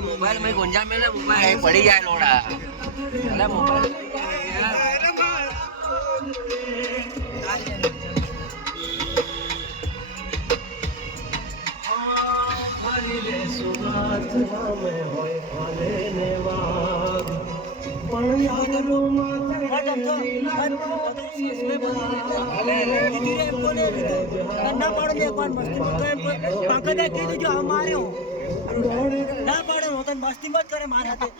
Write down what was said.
mobile में गुंजा में ना मोबाइल पड़ी जाए लोड़ा अरे मोबाइल ના પાડે એક વાર મસ્તી પાંખા કીધું જો અમારે ના પાડે હું તને મસ્તી મત કરે મારા હાથે